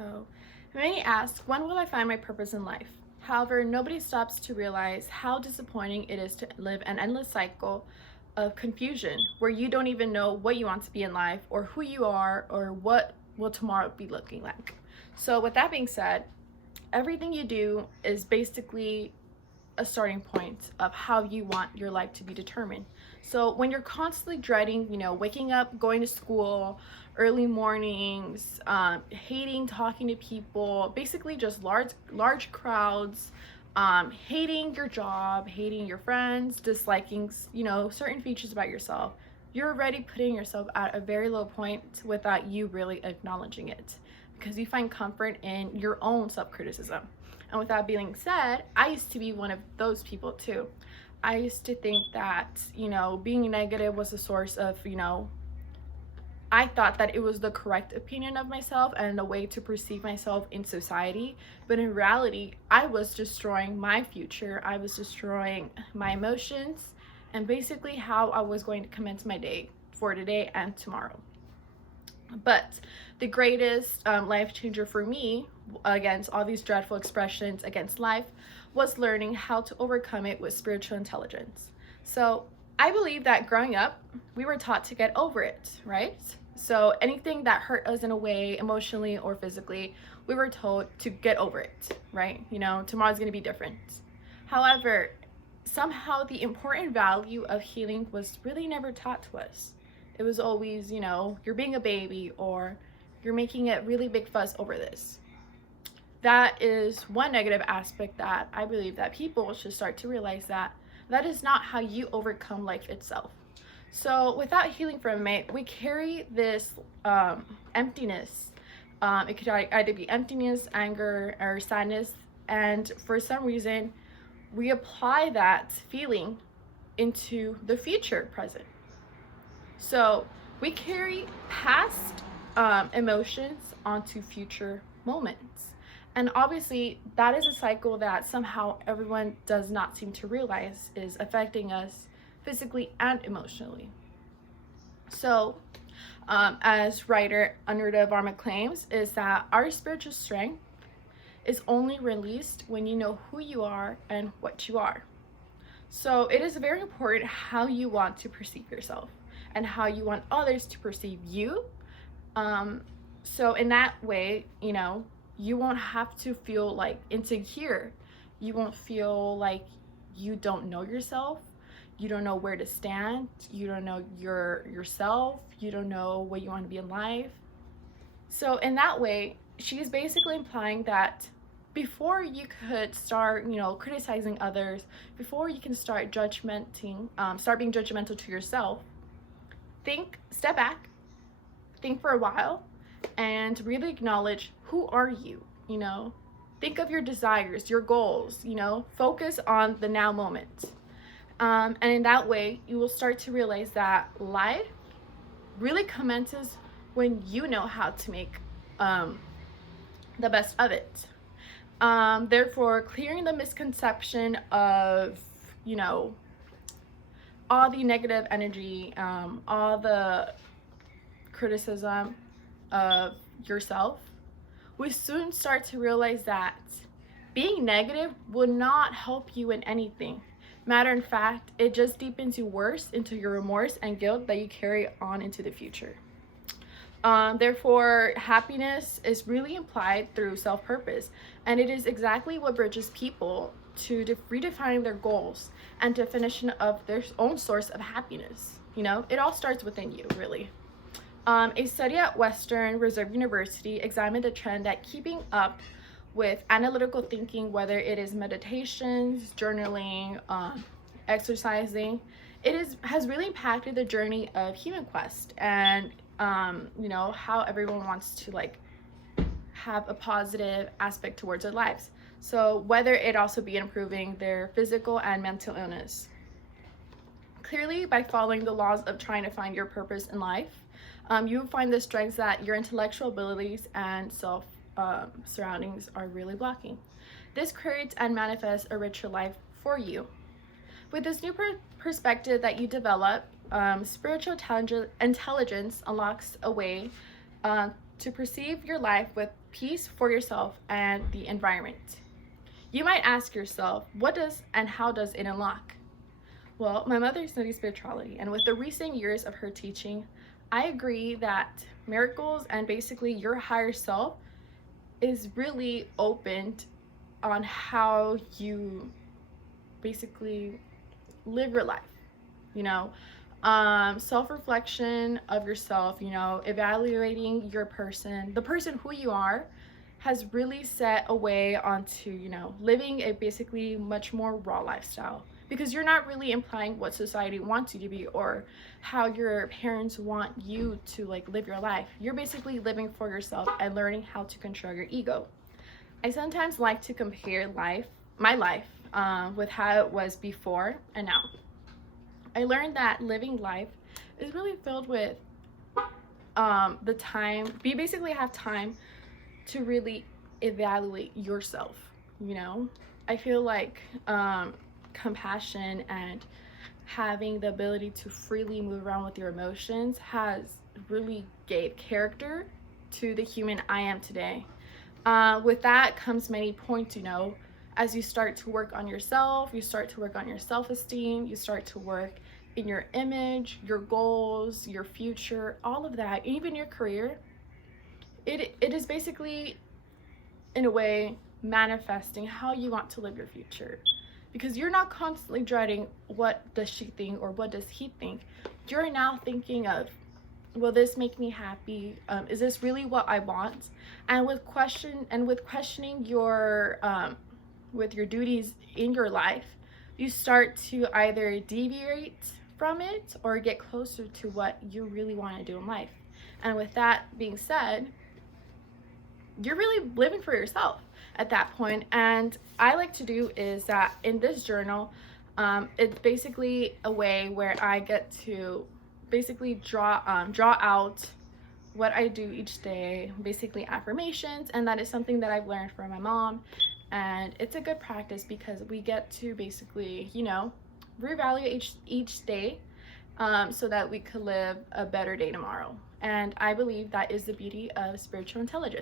So, many ask, when will I find my purpose in life? However, nobody stops to realize how disappointing it is to live an endless cycle of confusion where you don't even know what you want to be in life or who you are or what will tomorrow be looking like. So, with that being said, everything you do is basically a starting point of how you want your life to be determined. So when you're constantly dreading, waking up, going to school, early mornings, hating talking to people, basically just large crowds, hating your job, hating your friends, disliking, certain features about yourself, you're already putting yourself at a very low point without you really acknowledging it because you find comfort in your own self-criticism. And with that being said, I used to be one of those people too. I used to think that, being negative was a source of, I thought that it was the correct opinion of myself and the way to perceive myself in society. But in reality, I was destroying my future. I was destroying my emotions and basically how I was going to commence my day for today and tomorrow. But the greatest life changer for me against all these dreadful expressions against life was learning how to overcome it with spiritual intelligence. So I believe that growing up, we were taught to get over it, right? So anything that hurt us in a way, emotionally or physically, we were told to get over it, right? Tomorrow's going to be different. However, somehow the important value of healing was really never taught to us. It was always, you're being a baby or you're making a really big fuss over this. That is one negative aspect that I believe that people should start to realize that that is not how you overcome life itself. So without healing from it, we carry this emptiness. It could either be emptiness, anger, or sadness. And for some reason, we apply that feeling into the future present. So we carry past emotions onto future moments. And obviously, that is a cycle that somehow everyone does not seem to realize is affecting us physically and emotionally. So, as writer Anuruddha Varma claims, is that our spiritual strength is only released when you know who you are and what you are. So it is very important how you want to perceive yourself and how you want others to perceive you. So in that way, you won't have to feel like insecure. You won't feel like you don't know yourself. You don't know where to stand. You don't know yourself. You don't know what you want to be in life. So in that way, she's basically implying that before you could start, criticizing others, before you can start start being judgmental to yourself, step back, think for a while, and really acknowledge who are you, think of your desires, your goals, focus on the now moment. And in that way, you will start to realize that life really commences when you know how to make the best of it. Therefore, clearing the misconception of, all the negative energy, all the criticism of yourself, we soon start to realize that being negative would not help you in anything. Matter of fact, it just deepens you worse into your remorse and guilt that you carry on into the future. Therefore, happiness is really implied through self-purpose, and it is exactly what bridges people to redefining their goals and definition of their own source of happiness. It all starts within you, really. A study at Western Reserve University examined the trend that keeping up with analytical thinking, whether it is meditations, journaling, exercising, has really impacted the journey of human quest and how everyone wants to have a positive aspect towards their lives. So whether it also be improving their physical and mental illness. Clearly, by following the laws of trying to find your purpose in life, you will find the strengths that your intellectual abilities and self surroundings are really blocking. This creates and manifests a richer life for you. With this new perspective that you develop, spiritual intelligence unlocks a way to perceive your life with peace for yourself and the environment. You might ask yourself, what does and how does it unlock? Well, my mother studies spirituality, and with the recent years of her teaching, I agree that miracles and basically your higher self is really opened on how you basically live your life, you know. Self-reflection of yourself, you know, evaluating your person, the person who you are, has really set a way onto, you know, living a basically much more raw lifestyle, because you're not really implying what society wants you to be or how your parents want you to like live your life. You're basically living for yourself and learning how to control your ego. I sometimes like to compare my life, with how it was before and now. I learned that living life is really filled with the time. You basically have time to really evaluate yourself, you know. I feel like compassion and having the ability to freely move around with your emotions has really gave character to the human I am today. With that comes many points, you know. As you start to work on yourself, you start to work on your self-esteem, you start to work in your image, your goals, your future, all of that, even your career. It is basically, in a way, manifesting how you want to live your future. Because you're not constantly dreading what does she think or what does he think. You're now thinking of, will this make me happy? Is this really what I want? And with questioning your with your duties in your life, you start to either deviate from it or get closer to what you really want to do in life. And with that being said, you're really living for yourself at that point. And I like to do is that in this journal, it's basically a way where I get to basically draw out what I do each day, basically affirmations, and that is something that I've learned from my mom. And it's a good practice because we get to basically, you know, reevaluate each day, so that we could live a better day tomorrow. And I believe that is the beauty of spiritual intelligence.